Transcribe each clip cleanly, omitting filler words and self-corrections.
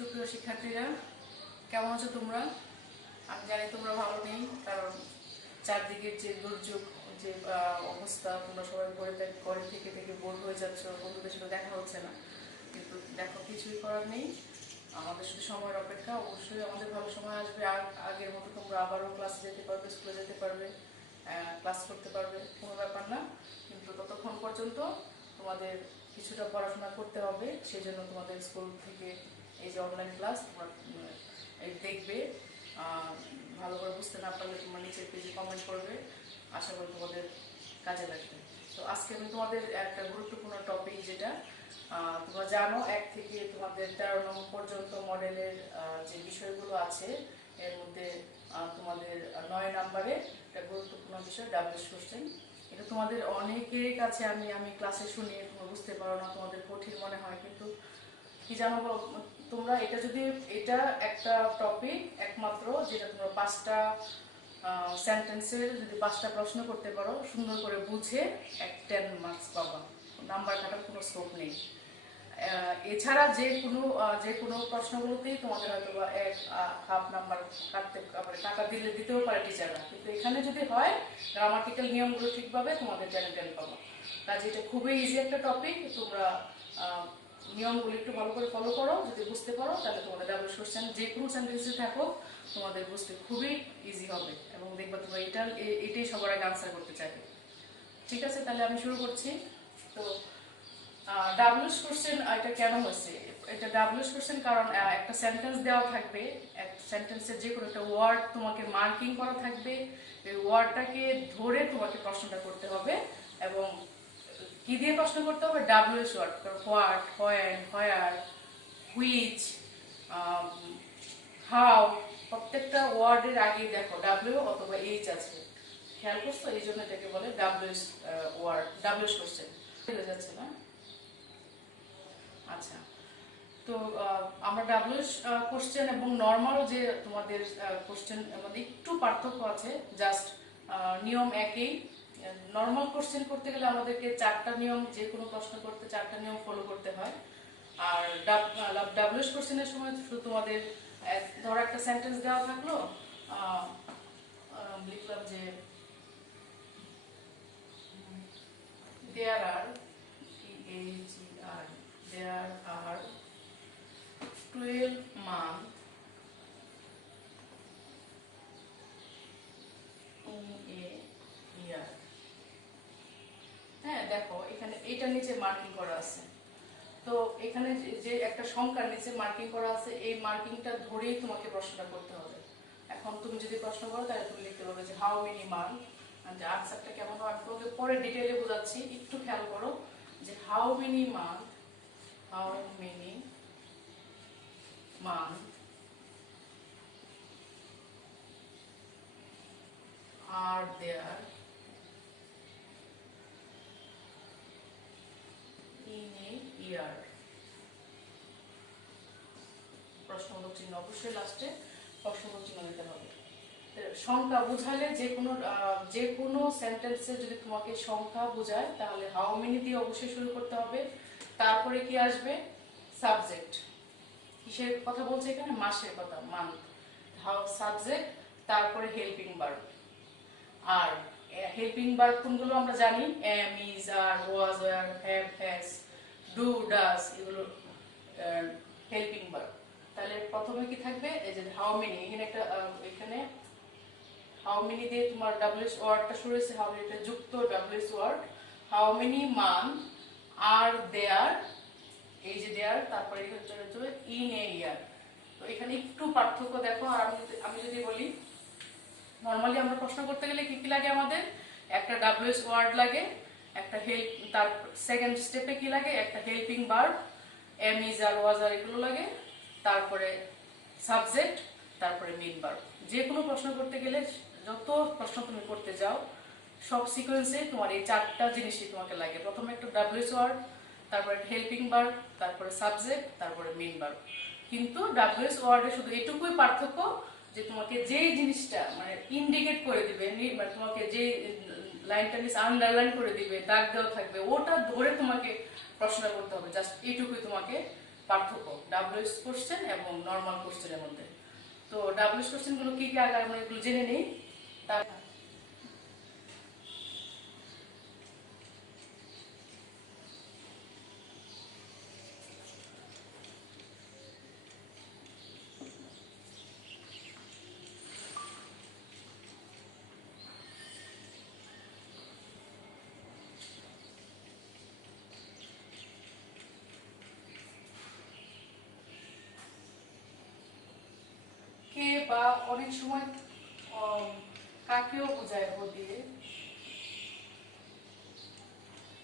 সুপ্রিয় শিক্ষার্থীরা, কেমন আছো তোমরা? আমি জানি তোমরা ভালো নেই, কারণ চারদিকের যে দুর্যোগ, যে অবস্থা, তোমরা সবাই ঘরে থেকে থেকে বোর হয়ে যাচ্ছ, বন্ধুদের সাথে দেখা হচ্ছে না। কিন্তু দেখো, কিছুই করার নেই, আমাদের শুধু সময়ের অপেক্ষা। অবশ্যই আমাদের ভালো সময় আসবে, আর আগের মতো তোমরা আবারও ক্লাসে যেতে পারবে, স্কুলে যেতে পারবে, ক্লাস করতে পারবে, কোনো ব্যাপার না। কিন্তু ততক্ষণ পর্যন্ত তোমাদের কিছুটা পড়াশোনা করতে হবে। সেই জন্য তোমাদের স্কুল থেকে এই যে অনলাইন ক্লাস তোমরা এই দেখবে। ভালো করে বুঝতে না পারলে তোমরা নিচের পেজে কমেন্ট করবে, আশা করি তোমাদের কাজে লাগবে। তো আজকে আমি তোমাদের একটা গুরুত্বপূর্ণ টপিক, যেটা তোমরা জানো 1 থেকে তোমাদের 13 নং পর্যন্ত মডেলের যে বিষয়গুলো আছে, এর মধ্যে তোমাদের 9 নম্বরে একটা গুরুত্বপূর্ণ বিষয় ডাব্লিউএস কোশ্চেন। এটা তোমাদের অনেকের কাছে আমি ক্লাসে শুনি, তোমরা বুঝতে পারো না, তোমাদের কঠিন মনে হয়। কিন্তু কি জানো তোমরা, এটা একটা টপিক একমাত্র, যেটা তোমরা 5টা সেন্টেন্সের যদি 5টা প্রশ্ন করতে পারো, সুন্দর করে বুঝে 10 মার্কস পাবা। নাম্বার কাটার কোনো স্কোপ নেই। এছাড়া যে কোনো প্রশ্নগুলোতেই তোমাদের হয়তো বা 1.5 নাম্বার কাটতে পারে, টাকা দিতেও পারে টিচাররা। কিন্তু এখানে যদি হয় গ্রামাটিক্যাল নিয়মগুলো ঠিকভাবে, তোমাদের 10 পাবো। কাজে এটা খুবই ইজি একটা টপিক। তোমরা নিয়মগুলো একটু ভালো করে ফলো করো, যদি বুঝতে পারো তাহলে তোমাদের ডাবল কোশ্চেন যে কোনো সেন্টেন্সে থাকো তোমাদের বুঝতে খুবই ইজি হবে, এবং দেখবা তোমরা এটাই সবার আগে আনসার করতে চাইবে। ঠিক আছে, তাহলে আমি শুরু করছি। তো ডাবলুএস কোশ্চেন এটা কেন হচ্ছে? এটা ডাবলুএস কোশ্চেন কারণ একটা সেন্টেন্স দেওয়া থাকবে, একটা সেন্টেন্সের যে কোনো একটা ওয়ার্ড তোমাকে মার্কিং করা থাকবে। এই ওয়ার্ডটাকে ধরে তোমাকে প্রশ্নটা করতে হবে, এবং কি দিয়ে প্রশ্ন করতে হবে? W H word, what, when, where, which, how, প্রত্যেকটা ওয়ার্ডের আগে দেখো ডাব্লিউ অথবা এইচ আছে। খেয়াল করছো? এই জন্য এটাকে বলে ডাবলুএস ওয়ার্ড, ডাবলুএস কোশ্চেন। বুঝে যাচ্ছে না? আচ্ছা, তো আমরা ডাবলুএস কোশ্চেন এবং নর্মাল যে তোমাদের কোশ্চেন মধ্যে একটু পার্থক্য আছে, জাস্ট নিয়ম একই। নর্মাল কোশ্চেন করতে গেলে আমাদেরকে 4টা নিয়ম, যে কোনো প্রশ্ন করতে 4টা নিয়ম ফলো করতে হয়। আর ডাবলুএস কোশ্চেনের সময় শুধু তোমাদের ধরো একটা সেন্টেন্স দেওয়া থাকলো, লিখলাম যে দেয়ার আর, there are 12 months in a year। হ্যাঁ, দেখো এখানে এটা নিচে মার্কিং করা আছে। তো এখানে যে একটা সংখ্যার নিচে মার্কিং করা আছে, এই মার্কিংটা ধরেই তোমাকে প্রশ্নটা করতে হবে। এখন তুমি যদি প্রশ্ন করো তাহলে তুমি লিখতে পারবে যে হাউ মেনি মান্থ। যে আনসারটা কেমন হবে আমি তোমাকে পরে ডিটেইলে বোঝাচ্ছি, একটু খেয়াল করো যে how many month, how many month are there in a year। প্রশ্নবোধক চিহ্ন অবশ্যই লাস্টে প্রশ্নবোধক চিহ্ন দিতে হবে। সংখ্যা বোঝালে যে কোনো সেন্টেন্সে যদি তোমাকে সংখ্যা বোঝায় তাহলে হাউ মেনি দিয়ে অবশ্যই শুরু করতে হবে। তারপরে কি আসবে? সাবজেক্ট। কিসের কথা বলছে এখানে? মাসের কথা, মান্থ। হাউ সাবজেক্ট, তারপরে হেল্পিং ভার্ব। আর হেল্পিং ভার্ব কোনগুলো আমরা জানি? Am, is, are, was, were, have, has, do, does, এগুলো হেল্পিং ভার্ব। তাহলে প্রথমে কি থাকবে? এই যে হাউ মেনি, এখানে হাউ মেনি দিয়ে তোমার ডাবলুএস ওয়ার্ডটা শুরু হয়েছে, হাউ মেনি যুক্ত W S word. How many month are there, এই যে দেয়ার, তারপরে হচ্ছে ইন এ ইয়ার। তো এখানে একটু পার্থক্য দেখো। আর আমি যদি বলি, নরমালি আমরা প্রশ্ন করতে গেলে কি কি লাগে আমাদের? একটা ডাবলুএস ওয়ার্ড লাগে, একটা হেল্প, তার সেকেন্ড স্টেপে কি লাগে? একটা helping verb, M, is, are, ওয়াজ, আর এগুলো লাগে, তারপরে সাবজেক্ট, তারপরে মেইন ভার্ব। যে কোনো প্রশ্ন করতে গেলে, যত প্রশ্ন তুমি করতে যাও, সব সিকোয়েন্সে তোমার এই 4টা জিনিসই তোমাকে লাগে। প্রথমে একটা ডাবলুএস ওয়ার্ড, তারপরে একটা হেল্পিং ভার্ব, তারপরে সাবজেক্ট, তারপরে মেইন ভার্ব। কিন্তু ডাবলুএস ওয়ার্ডে শুধু এটুকুই পার্থক্য যে তোমাকে যেই জিনিসটা মানে ইন্ডিকেট করে দিবে, মানে তোমাকে যে লাইনটা নিচে আন্ডারলাইন করে দিবে, দাগ দেওয়া থাকবে, ওটা ধরে তোমাকে প্রশ্ন করতে হবে। জাস্ট এইটুকুই তোমাকে পার্থক্য ডাব্লিউএইচ কোশ্চেন এবং নর্মাল কোশ্চেনের মধ্যে। তো ডাব্লিউএইচ কোশ্চেনগুলো কি কি আগে আমরা এগুলো জেনে নিই। তার কে বা অনেক সময় কাকেও বোঝায় ও দিয়ে,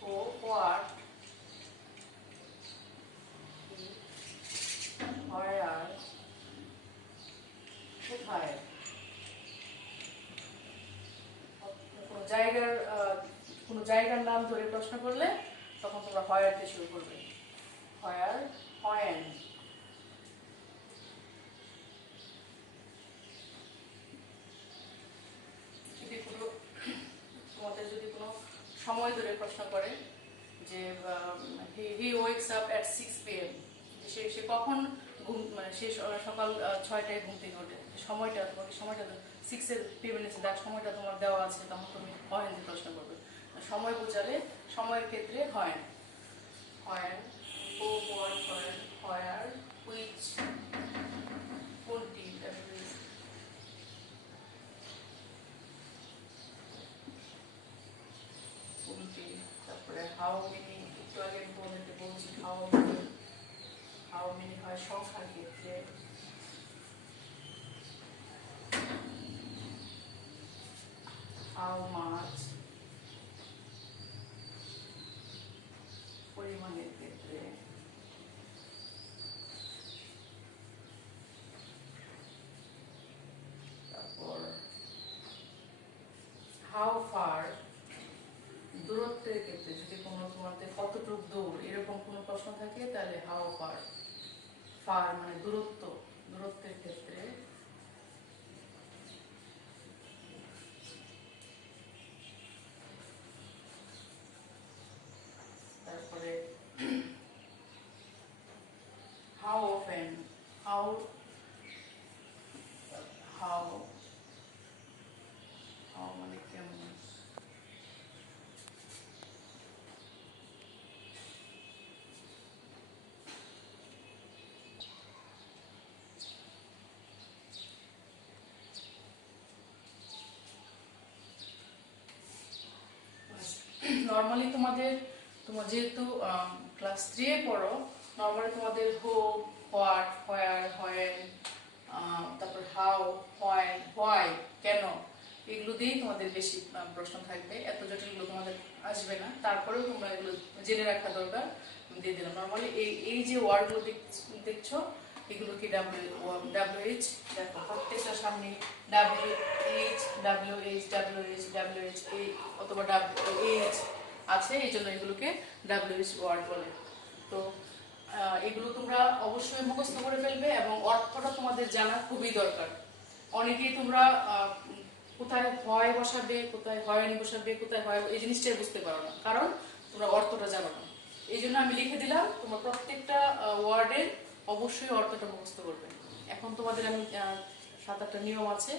ও হোয়াট, হোয়ার, কোথায়। কোনো জায়গার নাম ধরে প্রশ্ন করলে তখন তোমরা হোয়ার দিয়ে শুরু করবে। হোয়ার, হোয়েন। যদি কোনো তোমাদের যদি কোনো সময় ধরে প্রশ্ন করে যে হি ওয়েকস আপ অ্যাট 6 PM, সে কখন ঘুম, মানে সে সকাল 6টায় ঘুম থেকে ওঠে, সময়টা তোমাকে সময়টা 6 PM তার সময়টা তোমার দেওয়া আছে, তখন তুমি হয়েন দিয়ে প্রশ্ন করবে। সময় বোঝালে সময়ের ক্ষেত্রে হয়েন, হয়েন, ও হোয়াট, হয়েন, হোয়ার, হুইচ, কোনটি, কোনটি, তারপরে হাউ মেনি, একটু আগে তোমাদেরকে বলছি হাউ মেনি হয় সংখ্যার ক্ষেত্রে, হাউ মাচ পরিমাণের ক্ষেত্রে, তারপর হাউ ফার দূরত্বের ক্ষেত্রে, যদি কোনো তোমাদের কতটুক দূর এরকম কোনো প্রশ্ন থাকে তাহলে হাউ ফার, ফার মানে দূরত্ব, দূরত্বের ক্ষেত্রে, তারপরে how often, how how how মানে কেমন, নর্মালি তোমার যেহেতু ক্লাস 3 এ পড়ো, নর্মালি তোমাদের হু, হোয়াট, হোয়ার, হোয়েন, তারপর হাউ, হোয়াই, হোয়াই, কেন, এগুলো দিয়েই তোমাদের বেশি প্রশ্ন থাকবে। এত জটিলগুলো তোমাদের আসবে না, তারপরেও তোমরা এগুলো জেনে রাখা দরকার, দিয়ে দিলাম। নর্মালি এই যে ওয়ার্ডগুলো দেখছো এগুলো কি ডাব্লিউএইচ, দেখো প্রত্যেকটার সামনে ডাব্লিউএইচ, ডাব্লিউএইচ, ডাব্লিউএইচ, ডাব্লিউএইচ অথবা ডাব্লিউএইচ আছে, এই জন্য এগুলোকে ডাব্লিউএইচ ওয়ার্ড বলে। তো এগুলো তোমরা অবশ্যই মুখস্থ করে ফেলবে এবং অর্থটা তোমাদের জানা খুবই দরকার। অনেকেই তোমরা কোথায় হয় বসাবে, কোথায় হয়নি বসাবে, কোথায় হয়, এই জিনিসটাই বুঝতে পারো না, কারণ তোমরা অর্থটা জানো না। এই জন্য আমি লিখে দিলাম, তোমরা প্রত্যেকটা ওয়ার্ডের অবশ্যই অর্থটা মুখস্থ করবে। এখন তোমাদের আমি 7-8টা নিয়ম আছে,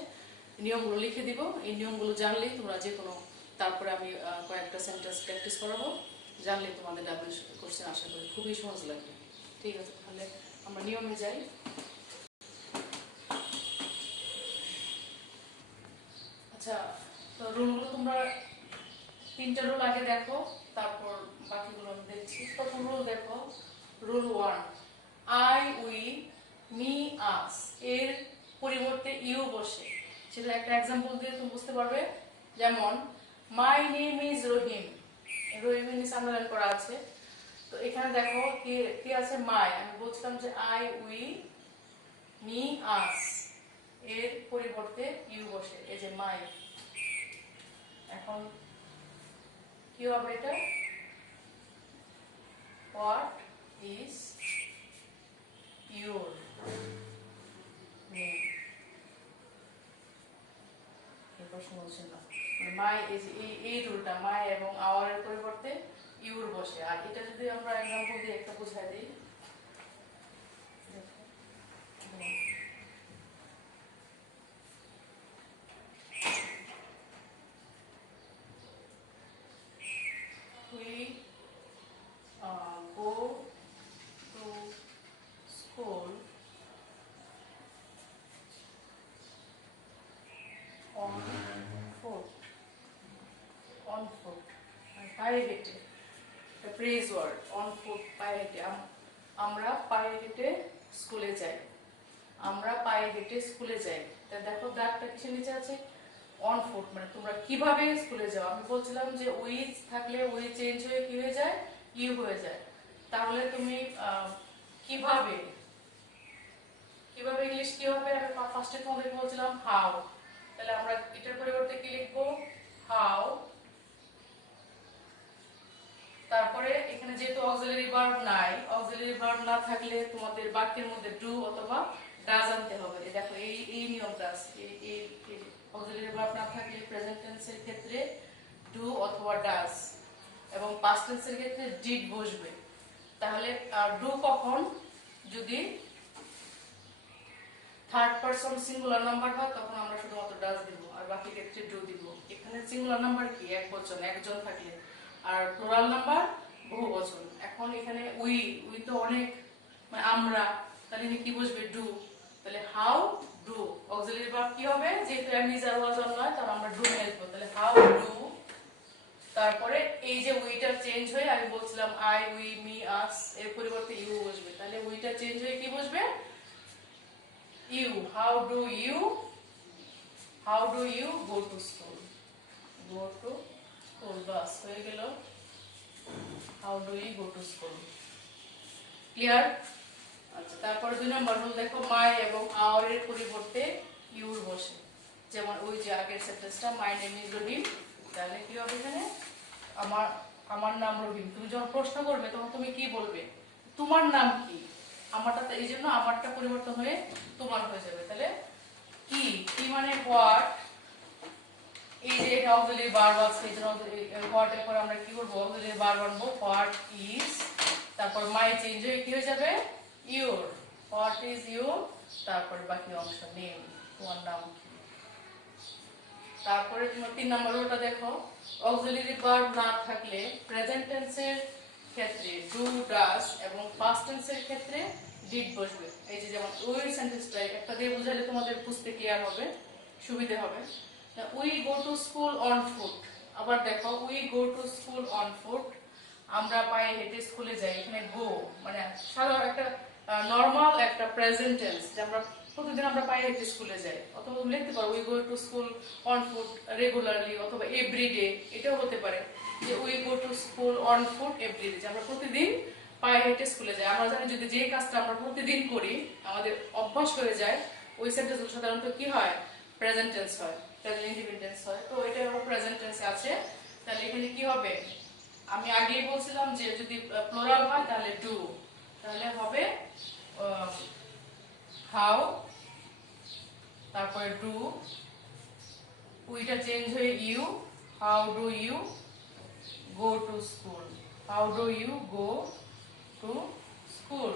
নিয়মগুলো লিখে দিব। এই নিয়মগুলো জানলেই তোমরা যে কোনো, তারপরে আমি কয়েকটা সেন্টেন্স প্র্যাকটিস করাবো, জানলে তোমাদের ডাবল কোশ্চেন আশা করি খুবই সহজ লাগবে। ঠিক আছে, তাহলে আমরা নিয়মে যাই। আচ্ছা, তো রুলগুলো তোমরা 3টা রুল আগে দেখো, তারপর বাকিগুলো আমি দেখছি। প্রথম রুল দেখো, রুল 1, আই, উই, মি, আস এর পরিবর্তে ইউ বসে, সেটা একটা এক্সাম্পল দিয়ে তুমি বুঝতে পারবে। যেমন মাই নেম ইজ রহিম, রহিম নিচে আন্ডারলাইন করা আছে। তো এখানে দেখো কি আছে, মাই, আমি বলছিলাম যে আই, উই, মি, আস এর পরিবর্তে ইউ বসে, এই যে মাই। এখন কি হবে এটা, হোয়াট ইজ ইউর নেম, এই প্রশ্ন বলছেন না, মাই এই রুলটা মাই এবং আওয়ার এর পরিবর্তে ইউর বসে। আর এটা যদি আমরা এক্সাম্পল দিয়ে একটা বুঝাই দিই, পায়ে হেঁটে, প্রেজ ওয়ার্ড, অন ফুট, পায়ে হেঁটে। আমরা পায়ে হেঁটে স্কুলে যাই, আমরা পায়ে হেঁটে স্কুলে যাই। তা দেখো দাগটা কিসের নিচে আছে, অন ফুট, মানে তোমরা কিভাবে স্কুলে যাও। আমি বলছিলাম যে উই থাকলে উই চেঞ্জ হয়ে কি হয়ে যায়, ইউ হয়ে যায়। তাহলে তুমি কিভাবে, কিভাবে ইংলিশ কি হবে, আমি ফার্স্টে তোমাদেরকে বলছিলাম হাউ। তাহলে আমরা এটার পরিবর্তে কি লিখবো, হাউ। তারপরে এখানে যেহেতু অক্সিলারি ভার্ব নাই, অক্সিলারি ভার্ব না থাকলে তোমাদের বাক্যের মধ্যে ডু অথবা ডাজ আনতে হবে। দেখো এই নিয়মটা আছে, এই অক্সিলারি ভার্ব না থাকলে প্রেজেন্ট টেন্সের ক্ষেত্রে ডু অথবা ডাজ, এবং পাস্ট টেন্সের ক্ষেত্রে ডিড বসবে। তাহলে ডু কখন, যদি থার্ড পারসন সিঙ্গুলার নাম্বার হয় তখন আমরা শুধুমাত্র ডাজ দিব, আর বাকি ক্ষেত্রে ডু দিব। এখানে সিঙ্গুলার নাম্বার কি, এক বচন, একজন থাকলে, আর প্লুরাল নাম্বার বহু বচন। এখন এখানে উই, উই তো অনেক, মানে আমরা, তাহলে কি বসবে, ডু। তাহলে হাউ ডু, অক্সিলারি ভার্ব কি হবে, যেহেতু এম ইজ আর ওয়াজ আর নয়, তাহলে আমরা ডু নিয়ে লিখবো। তাহলে হাউ ডু, তারপরে এই যে উইটা চেঞ্জ হয়ে, আমি বলছিলাম আই, উই, মি, আস, এর পরিবর্তে ইউ বসবে। তাহলে উইটা চেঞ্জ হয়ে কি বসবে, you. How do you, how do you go to school, go to school, বাস হয়ে গেল how do you go to school. Clear? আচ্ছা, তারপরে 2 নম্বর রুল দেখো, মাই এবং আওয়ার এর পরিবর্তে ইউর বসে। যেমন ওই যে আগের সেন্টেন্সটা, মাই নেম ইজ রহিম, তাহলে কি হবে এখানে, আমার আমার নাম রহিম। তুমি যখন প্রশ্ন করবে তখন তুমি কি বলবে, তোমার নাম কি, আমারটা, এই জন্য আমারটা পরিবর্তন হয়ে তোমার হয়ে যাবে। তাহলে কি, কি মানে হোয়াট, এই যে এটা অক্সিলারি ভার্ব আছে, এই জন্য হোয়াট এর পরে আমরা কি করব, অক্সিলারি ভার্ব আনবো, হোয়াট ইজ, তারপর মাই চেঞ্জ হয়ে কি হয়ে যাবে, ইউর, হোয়াট ইজ ইউর, তারপর বাকি অংশ নেম, তোমার নাম কি। তারপরে তোমার 3 নম্বর রুলটা দেখো, অক্সিলারি ভার্ব না থাকলে প্রেজেন্ট টেন্সের ক্ষেত্রে ডু, ডাজ, এবং পাস্ট টেন্সের ক্ষেত্রে ডিড বসবে। এই যে যেমন ওই সেন্টেন্সটা একটা দিয়ে বুঝালে তোমাদের বুঝতে ক্লিয়ার হবে, সুবিধা হবে। We go to school on foot, আবার দেখো we go to school on foot, আমরা পায়ে হেঁটে স্কুলে যাই। এখানে গো মানে সাধারণ একটা নরমাল একটা প্রেজেন্ট টেন্স, যে আমরা প্রতিদিন আমরা পায়ে হেঁটে স্কুলে যাই। অথবা তুমি লিখতে পারো we go to school on foot regularly, অথবা এভরিডে, এটাও হতে পারে যে we go to school on foot everyday, যে আমরা প্রতিদিন পায়ে হেঁটে স্কুলে যাই। আমরা জানি যদি যে কাজটা আমরা প্রতিদিন করি, আমাদের অভ্যাস হয়ে যায়, ওই সেন্টেন্সগুলো সাধারণত কি হয়, প্রেজেন্ট টেন্স হয়, প্রেজেন্ট ইন্ডিপেন্ডেন্স হয়। তো এটা প্রেজেন্ট টেন্সে আছে। তাহলে এখানে কি হবে, আমি আগেই বলছিলাম যে যদি প্লুরাল হয় তাহলে ডু, তাহলে হবে হাউ, তারপরে ডু, উইটা চেঞ্জ হয়ে you, how do you go to school, how do you go to school.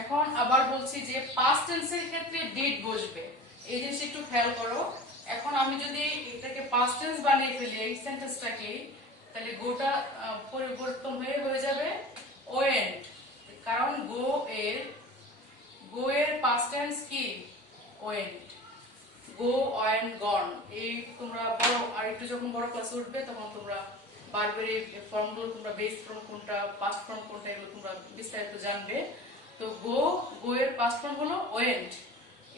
এখন আবার বলছি যে পাস্ট টেন্সের ক্ষেত্রে ডিড বসবে, এই জিনিসটা একটু খেয়াল করো। এখন আমি যদি এটাকে পাস্ট টেন্স বানিয়ে ফেলি এই সেন্টেন্সটাকে, তাহলে গোটা পরিবর্তন হয়ে যাবে ওয়েন্ট, কারণ গো এর পাস্ট টেন্স কি, ওয়েন্ট, গো, ওয়েন্ট, গন। এই তোমরা বড় আর একটু যখন বড় ক্লাসে উঠবে তখন তোমরা ভার্বের এই ফর্মগুলো, তোমরা বেস ফর্ম কোনটা, পাস্ট ফর্ম কোনটা, এগুলো তোমরা বিস্তারিত জানবে। তো গো এর পাস্ট ফর্ম হলো ওয়েন্ট,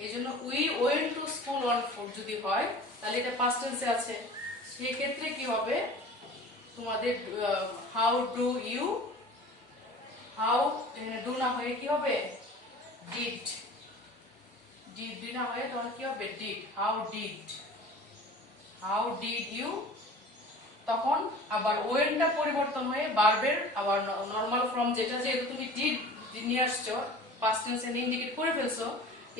এই জন্য we went to school on foot যদি হয়, তাহলে এটা পাস্ট টেন্সে আছে। সেই ক্ষেত্রে কি হবে, তোমাদের how do you, how do না হয়ে কি হবে, ডিড, ডিড না হয়ে তখন কি হবে, ডিড, হাউ ডিড ইউ। তখন আবার ওয়েনটা পরিবর্তন হয়ে ভার্বের আবার নরমাল ফর্ম, যেটা যেহেতু তুমি ডিড নিয়ে আসছো, পাস্ট টেন্সে ইন্ডিকেট করে ফেলছো,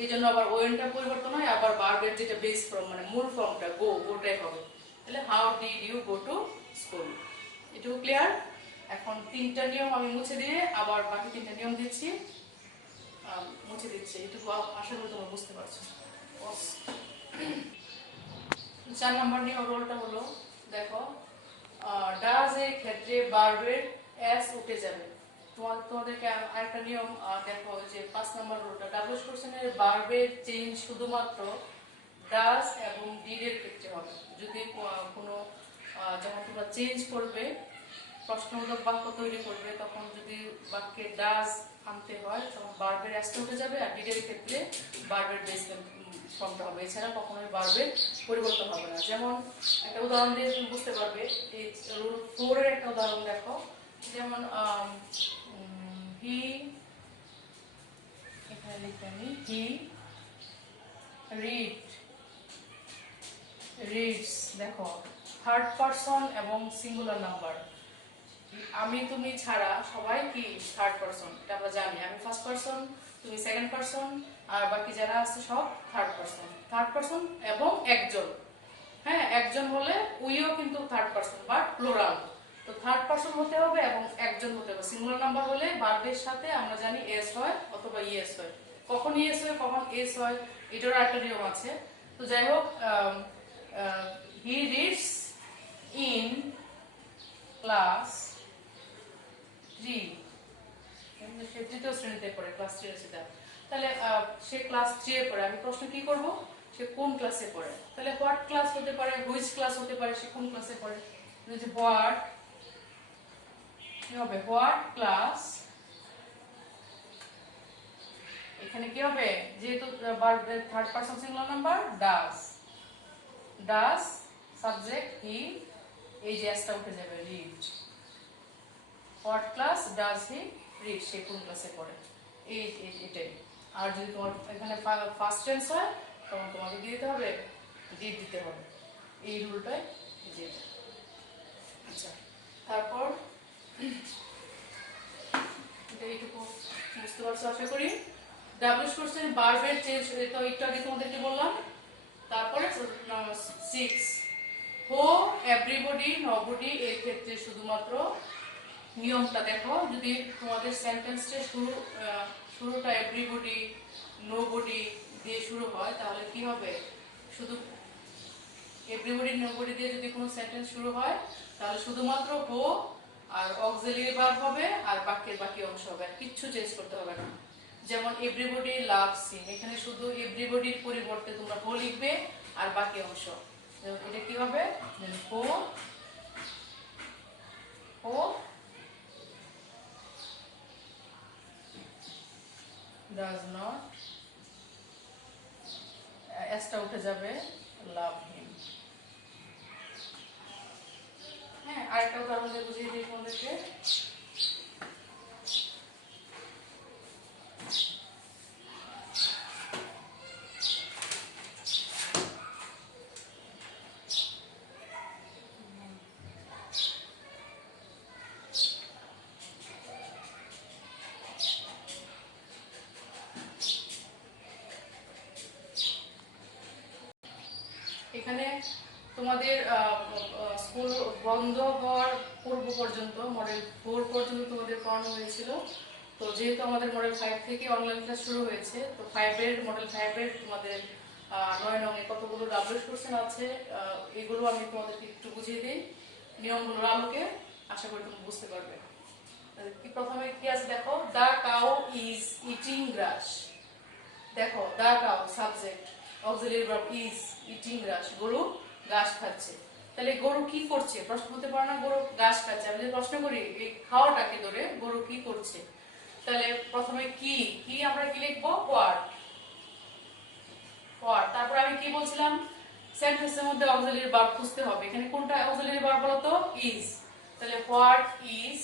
এই জন্য আবার ওয়েনটা পরিবর্তন হয়, আবার ভার্বের যেটা বেস ফর্ম মানে মূল ফর্মটা গোটাই হবে। তাহলে how did you go to school. এটুকু ক্লিয়ার? এখন 3টা নিয়ম আমি মুছে দিয়ে আবার বাকি 3টা নিয়ম দিচ্ছি, মুছে দিচ্ছি। এটুকু আশা করি তোমরা বুঝতে পারছো। 4 নম্বর নিয়ম রোলটা হলো, দেখো ডাজ এর ক্ষেত্রে ভার্বের এস উঠে যাবে। তোমাদেরকে আরেকটা নিয়ম দেখো, যে 5 নম্বর রোলটা, ডাবল কোশ্চেনের ভার্বের চেঞ্জ শুধুমাত্র ডাজ এবং ডিড এর ক্ষেত্রে হবে। যদি কোনো যখন তোমরা চেঞ্জ করবে, প্রশ্নমূলক বাক্য তৈরি করবে, তখন যদি বাক্যে ডাজ আনতে হয় তখন ভার্বের অ্যাসটা উঠে যাবে, আর ডিডের ক্ষেত্রে ভার্বের বেস ফর্মটা হবে। এছাড়া কখনোই ভার্বের পরিবর্তন হবে না। যেমন একটা উদাহরণ দিয়ে তুমি বুঝতে পারবে। এই রুল 4 এর একটা উদাহরণ দেখো। যেমন হি, এখানে লিখে আমি হি রিডস। দেখো থার্ড পারসন এবং সিঙ্গুলার নাম্বার। আমি তুমি ছাড়া সবাই কি থার্ড পারসন, এটা আমরা জানি। আমি ফার্স্ট পারসন, তুমি সেকেন্ড পারসন, আর বাকি যারা আছে সব থার্ড পারসন এবং একজন। হ্যাঁ, একজন হলে উইও কিন্তু থার্ড পারসন বাট প্লুরাল। তো থার্ড পারসন হতে হবে এবং একজন হতে হবে। সিঙ্গুলার নাম্বার হলে ভার্বের সাথে আমরা জানি এস হয় অথবা ইএস হয়। কখন ইএস হয় কখন এস হয় এটারও একটা নিয়ম আছে। তো যাই হোক, হি রিডস ইন ক্লাস 3, সে তৃতীয় শ্রেণীতে পড়ে, ক্লাস 3 সেটা। তাহলে সে ক্লাস 3 এ পড়ে। আমি প্রশ্ন কি করব, সে কোন ক্লাসে পড়ে? তাহলে হোয়াট ক্লাস হতে পারে, হুইচ ক্লাস হতে পারে, সে কোন ক্লাসে পড়ে। যে হোয়াট কি হবে, হোয়াট ক্লাস। এখানে কি হবে, যেহেতু third person singular number, does subject he, এই যে এসটা উঠে যাবে, read. What class does he read, সে কোন ক্লাসে পড়ে, এটাই। আর যদি তোমার এখানে ফার্স্ট টেন্স হয় তখন তোমাকে কি দিতে হবে, ডিড দিতে হবে। এই রুলটাই যে। আচ্ছা, তারপর এইটুকু বুঝতে পারছো আশা করি। ডাব্লিউএস কোশ্চেন ভার্বের চেঞ্জ, তো একটু আগে তোমাদেরকে বললাম। তারপরে 6, হো, এভরিবডি, নবডি, এর ক্ষেত্রে শুধুমাত্র নিয়মটা দেখো। যদি তোমাদের সেন্টেন্সটা শুরুটা এভরিবডি, নোবডি দিয়ে শুরু হয়, তাহলে কি হবে, শুধু এভরিবডি নোবডি দিয়ে যদি কোনো সেন্টেন্স শুরু হয় তাহলে শুধুমাত্র হো আর অক্সিলারি ভার্ব হবে, আর বাক্যের বাকি অংশ হবে, কিচ্ছু চেঞ্জ করতে হবে না। যেমন এভরিবডি লাভস হিম, এখানে শুধু এভরিবডির পরিবর্তে তোমরা হো লিখবে আর বাকি অংশ। এটা কি হবে, হো does not, এসটা উঠে যাবে, লাভ হিম। হ্যাঁ, আরেকটা উদাহরণ দিয়ে বুঝিয়ে দিই তোমাদেরকে। এখানে তোমাদের স্কুল বন্ধ হওয়ার পূর্ব পর্যন্ত মডেল 4 পর্যন্ত তোমাদের পড়ানো হয়েছিল। তো যেহেতু আমাদের মডেল 5 থেকে অনলাইন ক্লাস শুরু হয়েছে, তো মডেল 5 এর তোমাদের 9 নং-এ কতগুলো ডাব্লিউএস কোশ্চেন আছে, এগুলো আমি তোমাদেরকে একটু বুঝিয়ে দিই নিয়মগুলোর আলোকে। আশা করি তুমি বুঝতে পারবে। প্রথমে কি আছে দেখো, the cow is eating grass. দেখো, the cow subject, auxiliary verb is, eating grass, গরু ঘাস খাচ্ছে। তাহলে গরু কি করছে, প্রশ্ন হতে পারে না, গরু ঘাস খাচ্ছে। আমি যদি প্রশ্ন করি এই খাওয়াটাকে ধরে গরু কি করছে, তাহলে প্রথমে কি আমরা কি লিখবো, হোয়াট। তারপর আমি কি বলছিলাম, সেন্টেন্সের মধ্যে অক্সিলারি ভার্ব খুঁজতে হবে। এখানে কোনটা অক্সিলারি ভার্ব বলো তো, ইজ। তাহলে হোয়াট ইজ,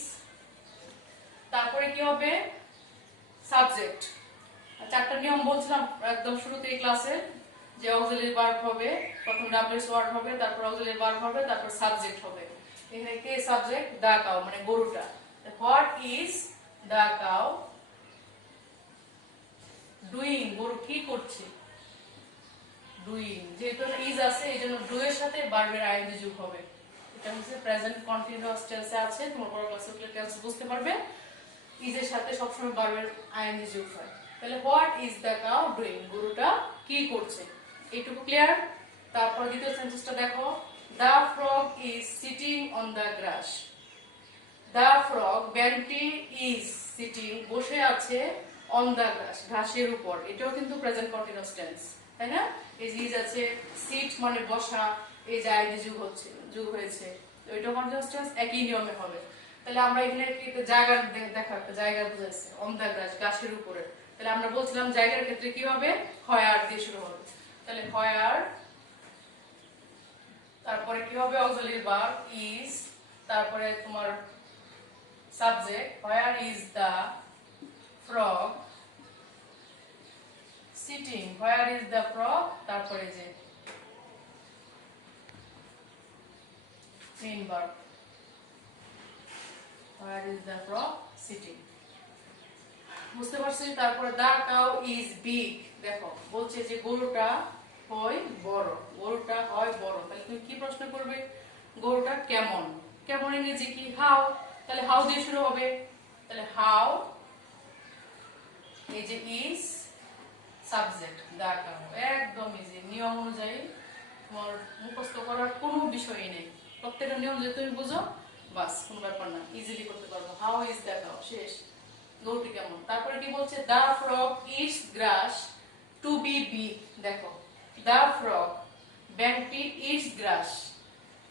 তারপরে কি হবে, সাবজেক্ট। চারটা নিয়ম বলছিলাম একদম শুরুতে এই ক্লাসে, যে অক্সিলারি ভার্ব হবে, প্রথম ডাব্লিউএস ওয়ার্ড হবে, তারপর অক্সিলারি ভার্ব হবে, তারপর সাবজেক্ট হবে। এখানে কে সাবজেক্ট, দা কাউ, মানে গরুটা। What is the cow doing, গরু কি করছে, ডুইং। যেহেতু ইজ আছে এই জন্য ডু এর সাথে ভার্বের আইএনজি যোগ হবে। এটা হচ্ছে প্রেজেন্ট কন্টিনিউয়াস টেন্সে আছে, তোমার পরের ক্লাসে উঠলে টেন্স বুঝতে পারবে। ইজের সাথে সবসময় ভার্বের আইএনজি যোগ হয়। তাহলে what is the cow doing, গরুটা কি করছে, এইটুকু ক্লিয়ার। তারপর দ্বিতীয় সেন্টেন্সটা দেখো, the frog is sitting on the grass. The frog, ব্যাংকটি, ইজ সিটিং, বসে আছে, অন দ্য গ্রাস, ঘাসের উপর। এটাও কিন্তু প্রেজেন্ট কন্টিনিউয়াস টেন্স, তাই না? এই যে ইজ আছে, সিট মানে বসা, এই যে আইডি যোগ হয়েছে। ওইটা কন্টিনিউয়াস টেন্স একই নিয়মে হবে। তাহলে আমরা এখানে একটা জায়গা দেখো, একটা জায়গা বুঝাইছে অন দ্য গ্রাস, গাছের উপরে। তাহলে আমরা বলছিলাম জায়গার ক্ষেত্রে কি হবে, হোয়ার দিয়ে শুরু হবে। তাহলে হোয়ার, তারপরে কি হবে অক্সিলারি ভার্ব ইজ, তারপরে তোমার subject where is the frog sitting, where is the frog, তারপরে যে main verb where is the frog sitting. বুঝতে পারছি? তারপরে দা কাউ ইজ বিগ, দেখো বলছে যে গরুটা হয় বড়, গরুটা হয় বড়। তাহলে তুমি কি প্রশ্ন করবে, গরুটা কেমন, কেমন ইংরেজি কি হাউ, তাহলে হাউ দিয়ে শুরু হবে। তাহলে হাউ, এই যে ইজ সাবজেক্ট দা কাউ, একদম ইজি, নিয়ম অনুযায়ী তোমার মুখস্থ করার কোনো বিষয়ই নেই, প্রত্যেকটা নিয়ম যদি তুমি বুঝো বাস কোনো ব্যাপার না, ইজিলি করতে পারবো। হাউ ইজ দা কাউ, শেষ। গরুটি কেমন। তারপরে কি বলছে, the frog eats grass to be big, দেখো দা ফ্রগ, ব্যাংকটি ইটস গ্রাস,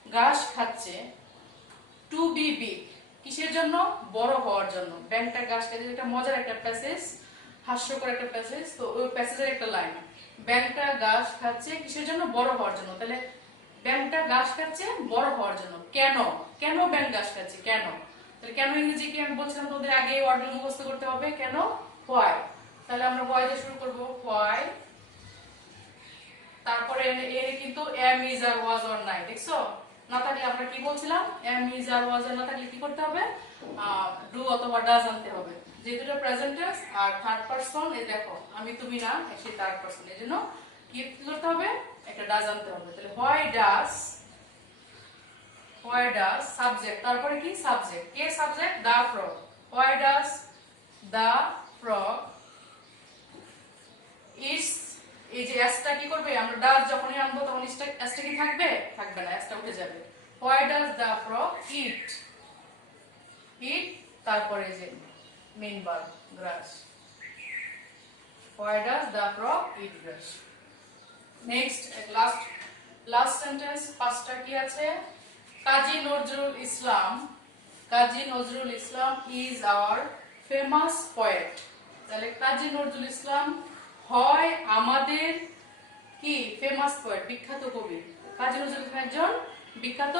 ঘাস খাচ্ছে, টু বি বিগ, কিসের জন্য, বড় হওয়ার জন্য। ব্যাংকটা ঘাস খাচ্ছে, এটা মজার একটা প্যাসেজ, হাস্যকর একটা প্যাসেজ, তো ওই প্যাসেজের একটা লাইন, ব্যাংকটা ঘাস খাচ্ছে কিসের জন্য, বড় হওয়ার জন্য। তাহলে ব্যাংকটা ঘাস খাচ্ছে বড় হওয়ার জন্য, কেন, কেন ব্যাংক ঘাস খাচ্ছে, কেন। তাহলে কেন ইংরেজি কি আমি বলছিলাম তোমাদের আগে ওয়ার্ডগুলো মুখস্থ করতে হবে, কেন, হোয়াই। তাহলে আমরা হোয়াই দিয়ে শুরু করব, হোয়াই। তারপরে এর কিন্তু am is are was or নাই, দেখছো, না থাকলে আমরা কি বলছিলাম, এম ইজ আর ওয়াজ আর না থাকলে কি করতে হবে, ডু অথবা ডাজ আনতে হবে। যেহেতু এটা প্রেজেন্ট টেন্স আর থার্ড পারসন, এই দেখো আমি তুমি না, সেই থার্ড পারসন, এই জন্য কি করতে হবে, একটা ডাজ আনতে হবে। তাহলে হোয়াই ডাজ সাবজেক্ট, তারপরে কি সাবজেক্ট, কে subject, the frog, why does the frog eats, এই যে এসটা কি করবে, আমরা ডাজ যখনই আনবো তখন এসটা কি থাকবে, থাকবে না, এসটা উঠে যাবে। Why does the frog eat, eat, তারপরে যে main verb grass, why does the frog eat grass. Next last sentence, পাঁচটা কি আছে, Kazi Nazrul Islam, Kazi Nazrul Islam is our famous poet. তাহলে কাজী নজরুল ইসলাম হয় আমাদের কি ফেমাস পোয়েট, বিখ্যাত কবি। কাজী নজরুল ইসলাম একজন বিখ্যাত